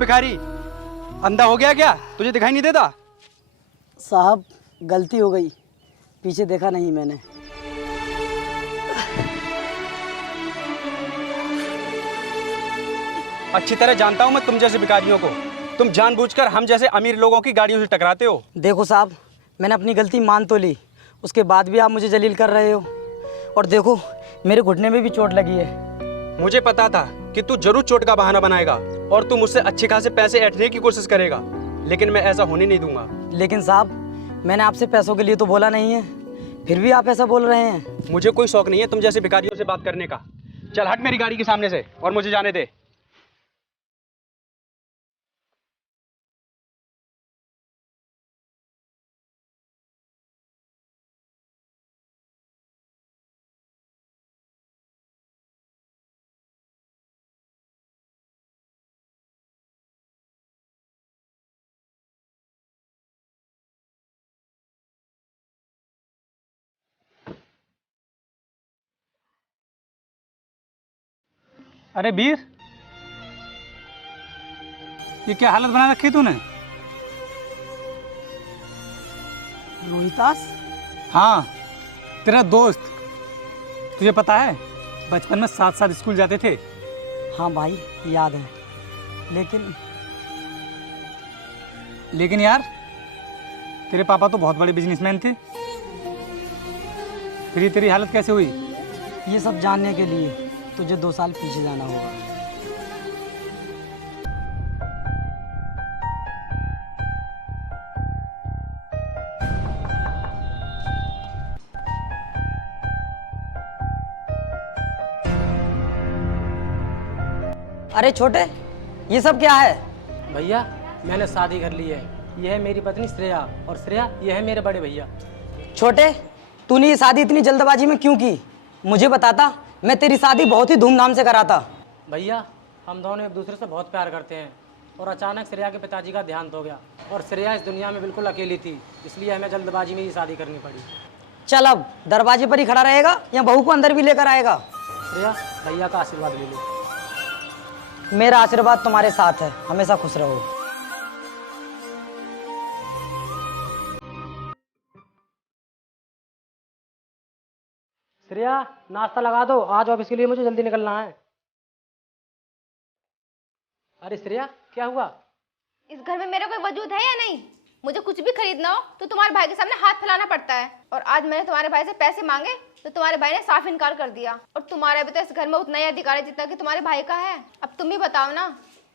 भिखारी, अंधा हो गया क्या? तुझे दिखाई नहीं देता? साहब गलती हो गई, पीछे देखा नहीं मैंने। अच्छी तरह जानता हूँ मैं तुम जैसे भिखारियों को। तुम जानबूझकर हम जैसे अमीर लोगों की गाड़ियों से टकराते हो। देखो साहब, मैंने अपनी गलती मान तो ली, उसके बाद भी आप मुझे जलील कर रहे हो। और देखो मेरे घुटने में भी चोट लगी है। मुझे पता था कि तू जरूर चोट का बहाना बनाएगा और तू मुझसे अच्छे खासे पैसे ऐंठने की कोशिश करेगा, लेकिन मैं ऐसा होने नहीं दूंगा। लेकिन साहब मैंने आपसे पैसों के लिए तो बोला नहीं है, फिर भी आप ऐसा बोल रहे हैं। मुझे कोई शौक नहीं है तुम जैसे भिखारियों से बात करने का। चल हट मेरी गाड़ी के सामने से और मुझे जाने दे। अरे वीर, ये क्या हालत बना रखी तूने? रोहितास? हाँ, तेरा दोस्त। तुझे पता है बचपन में साथ साथ स्कूल जाते थे। हाँ भाई याद है, लेकिन यार तेरे पापा तो बहुत बड़े बिजनेसमैन थे, फिर ये तेरी हालत कैसे हुई? ये सब जानने के लिए तुझे 2 साल पीछे जाना होगा। अरे छोटे, ये सब क्या है? भैया मैंने शादी कर ली है। यह है मेरी पत्नी श्रेया, और श्रेया यह है मेरे बड़े भैया। छोटे, तूने ये शादी इतनी जल्दबाजी में क्यों की? मुझे बताता, मैं तेरी शादी बहुत ही धूमधाम से कराता। भैया हम दोनों एक दूसरे से बहुत प्यार करते हैं, और अचानक श्रेया के पिताजी का देहांत हो गया, और श्रेया इस दुनिया में बिल्कुल अकेली थी, इसलिए हमें जल्दबाजी में ही शादी करनी पड़ी। चल अब दरवाजे पर ही खड़ा रहेगा या बहू को अंदर भी लेकर आएगा? श्रेया भैया का आशीर्वाद ले लो। मेरा आशीर्वाद तुम्हारे साथ है, हमेशा खुश रहो। श्रेया नाश्ता लगा दो, आज ऑफिस के लिए मुझे जल्दी निकलना है। अरे श्रेया क्या हुआ? इस घर में मेरा कोई वजूद है या नहीं? मुझे कुछ भी खरीदना हो तो तुम्हारे भाई के सामने हाथ फैलाना पड़ता है, और आज मैंने तुम्हारे भाई से पैसे मांगे तो तुम्हारे भाई ने साफ इनकार कर दिया, और तुम्हारे भी तो इस घर में उतना ही अधिकार है जितना कि तुम्हारे भाई का है। अब तुम ही बताओ ना,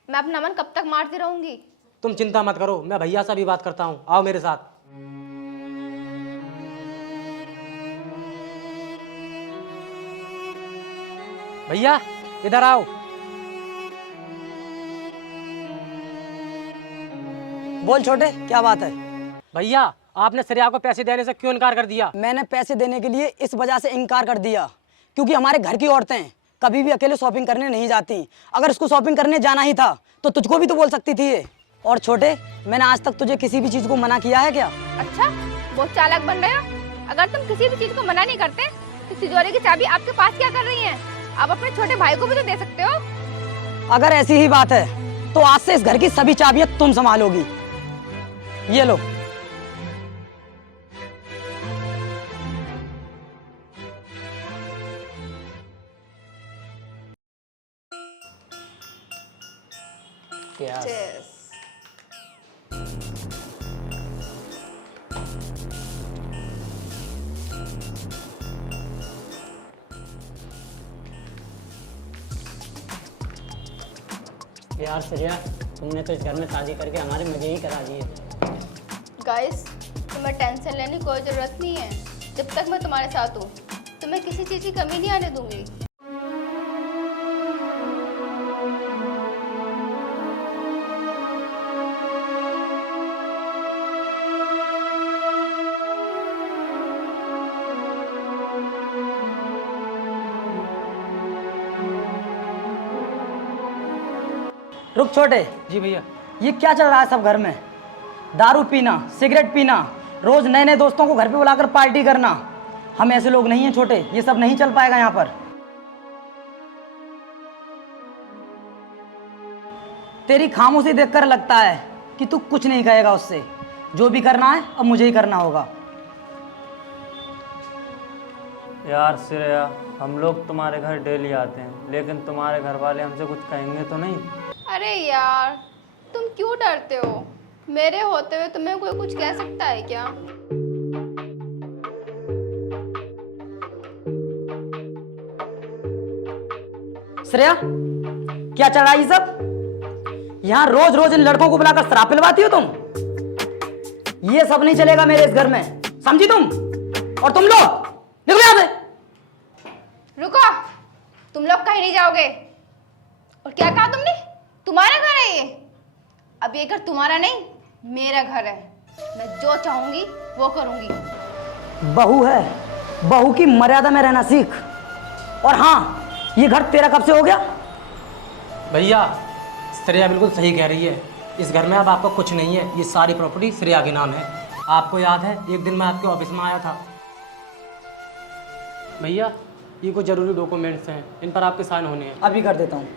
मैं अपना मन कब तक मारती रहूंगी? तुम चिंता मत करो, मैं भैया से भी बात करता हूँ, आओ मेरे साथ। भैया इधर आओ। बोल छोटे, क्या बात है? भैया आपने श्रेया को पैसे देने से क्यों इनकार कर दिया? मैंने पैसे देने के लिए इस वजह से इनकार कर दिया क्योंकि हमारे घर की औरतें कभी भी अकेले शॉपिंग करने नहीं जाती। अगर इसको शॉपिंग करने जाना ही था तो तुझको भी तो बोल सकती थी ये। और छोटे, मैंने आज तक तुझे किसी भी चीज को मना किया है क्या? अच्छा, बहुत चालाक बन रहे हो। अगर तुम किसी भी चीज को मना नहीं करते तो तिजोरी की चाबी आपके पास क्या कर रही है? आप अपने छोटे भाई को भी तो दे सकते हो। अगर ऐसी ही बात है तो आज से इस घर की सभी चाबियां तुम संभालोगी। ये लो। यार श्रेया, तुमने तो इस घर में शादी करके हमारे मजे ही करा दिए। गाइस, तुम्हें टेंशन लेने की कोई ज़रूरत नहीं है। जब तक मैं तुम्हारे साथ हूँ तुम्हें किसी चीज़ की कमी नहीं आने दूंगी। रुक छोटे। जी भैया। ये क्या चल रहा है सब घर में? दारू पीना, सिगरेट पीना, रोज नए नए दोस्तों को घर पे बुलाकर पार्टी करना। हम ऐसे लोग नहीं हैं छोटे, ये सब नहीं चल पाएगा यहाँ पर। तेरी खामोशी देखकर लगता है कि तू कुछ नहीं कहेगा उससे। जो भी करना है अब मुझे ही करना होगा। यार श्रेया, हम लोग तुम्हारे घर डेली आते हैं, लेकिन तुम्हारे घर वाले हमसे कुछ कहेंगे तो नहीं? अरे यार, तुम क्यों डरते हो? मेरे होते हुए तुम्हें कोई कुछ कह सकता है क्या? श्रेया, क्या चल रहा है ये सब? यहाँ रोज रोज इन लड़कों को बुलाकर शराब पिलवाती हो तुम। ये सब नहीं चलेगा मेरे इस घर में, समझी तुम? और तुम लोग निकलो यहाँ से। रुको, तुम लोग कहीं नहीं जाओगे। और क्या कहा तुमने? तुम्हारा घर है ये? अब ये घर तुम्हारा नहीं, मेरा घर है। मैं जो चाहूंगी वो करूंगी। बहू है, बहू की मर्यादा में रहना सीख। और हाँ, ये घर तेरा कब से हो गया? भैया, श्रेया बिल्कुल सही कह रही है। इस घर में अब आपका कुछ नहीं है, ये सारी प्रॉपर्टी श्रेया के नाम है। आपको याद है एक दिन मैं आपके ऑफिस में आया था? भैया, ये कुछ ज़रूरी डॉक्यूमेंट्स हैं, इन पर आपके साइन होने हैं। अभी कर देता हूँ।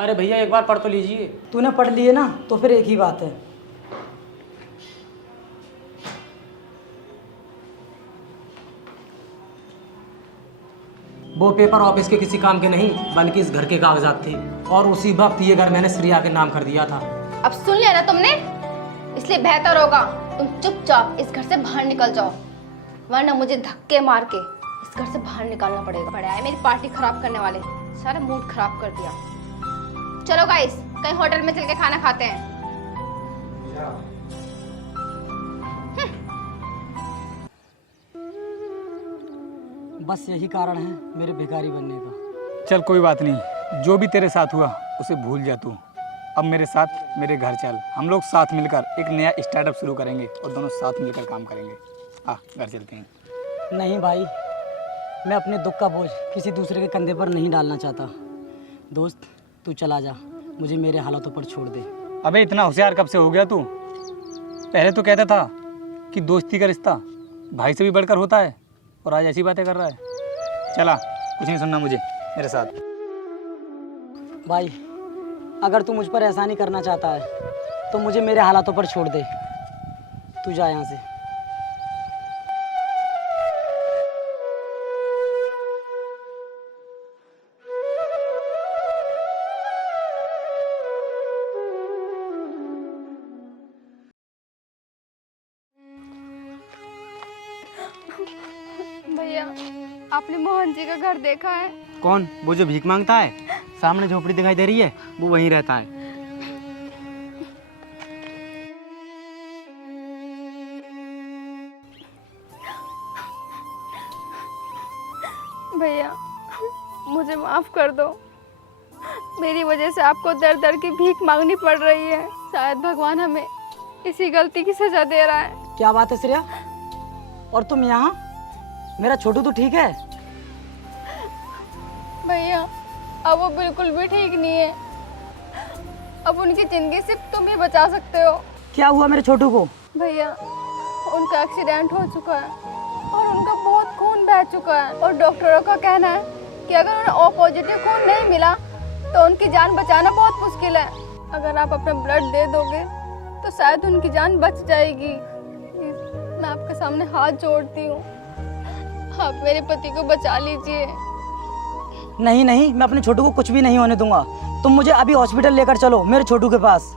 अरे भैया, एक बार पढ़ तो लीजिए। तूने पढ़ लिए ना, तो फिर एक ही बात है। वो पेपर ऑफिस के किसी काम के नहीं, बल्कि इस घर के कागजात थे, और उसी वक्त ये घर मैंने श्रेया के नाम कर दिया था। अब सुन लिया ना तुमने? इसलिए बेहतर होगा तुम चुपचाप इस घर से बाहर निकल जाओ, वरना मुझे धक्के मार के इस घर से बाहर निकालना पड़ेगा। पड़ा है मेरी पार्टी खराब करने वाले, सारा मूड खराब कर दिया। चलो गाइस, कहीं होटल में चल के खाना खाते हैं। बस यही कारण है मेरे भिखारी बनने का। चल कोई बात नहीं, जो भी तेरे साथ हुआ उसे भूल जा तू। अब मेरे साथ मेरे घर चल, हम लोग साथ मिलकर एक नया स्टार्टअप शुरू करेंगे और दोनों साथ मिलकर काम करेंगे। आ, घर चलते हैं। नहीं भाई, मैं अपने दुख का बोझ किसी दूसरे के कंधे पर नहीं डालना चाहता। दोस्त, तू चला जा, मुझे मेरे हालातों पर छोड़ दे। अबे इतना होशियार कब से हो गया तू? पहले तो कहता था कि दोस्ती का रिश्ता भाई से भी बढ़कर होता है, और आज ऐसी बातें कर रहा है। चला, कुछ नहीं सुनना मुझे, मेरे साथ। भाई, अगर तू मुझ पर एहसानी करना चाहता है तो मुझे मेरे हालातों पर छोड़ दे। तू जा यहाँ से। भैया, आपने मोहन जी का घर देखा है? कौन? वो जो भीख मांगता है? सामने झोपड़ी दिखाई दे रही है, वो वहीं रहता है। भैया, मुझे माफ कर दो। मेरी वजह से आपको दर दर की भीख मांगनी पड़ रही है। शायद भगवान हमें इसी गलती की सजा दे रहा है। क्या बात है श्रेया? और तुम यहाँ? मेरा छोटू तो ठीक है? भैया, अब वो बिल्कुल भी ठीक नहीं है। अब उनकी जिंदगी सिर्फ तुम ही बचा सकते हो। क्या हुआ मेरे छोटू को? भैया, उनका एक्सीडेंट हो चुका है और उनका बहुत खून बह चुका है, और डॉक्टरों का कहना है कि अगर उन्हें O पॉजिटिव खून नहीं मिला तो उनकी जान बचाना बहुत मुश्किल है। अगर आप अपना ब्लड दे दोगे तो शायद उनकी जान बच जाएगी। प्लीज, मैं आपके सामने हाथ जोड़ती हूँ, आप मेरे पति को बचा लीजिए। नहीं नहीं, मैं अपने छोटू को कुछ भी नहीं होने दूंगा। तुम मुझे अभी हॉस्पिटल लेकर चलो, मेरे छोटू के पास।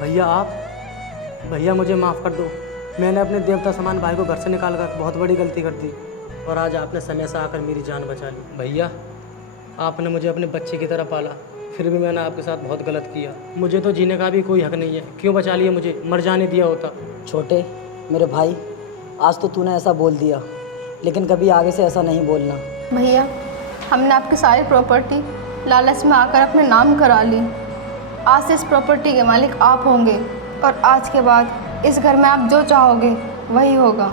भैया, आप? भैया, मुझे माफ़ कर दो। मैंने अपने देवता समान भाई को घर से निकाल कर बहुत बड़ी गलती कर दी, और आज आपने समय से आकर मेरी जान बचा ली। भैया, आपने मुझे अपने बच्चे की तरह पाला, फिर भी मैंने आपके साथ बहुत गलत किया। मुझे तो जीने का भी कोई हक नहीं है। क्यों बचा लिया मुझे? मर जाने दिया होता। छोटे मेरे भाई, आज तो तूने ऐसा बोल दिया, लेकिन कभी आगे से ऐसा नहीं बोलना। भैया, हमने आपकी सारी प्रॉपर्टी लालच में आकर अपने नाम करा ली। आज से इस प्रॉपर्टी के मालिक आप होंगे, और आज के बाद इस घर में आप जो चाहोगे वही होगा।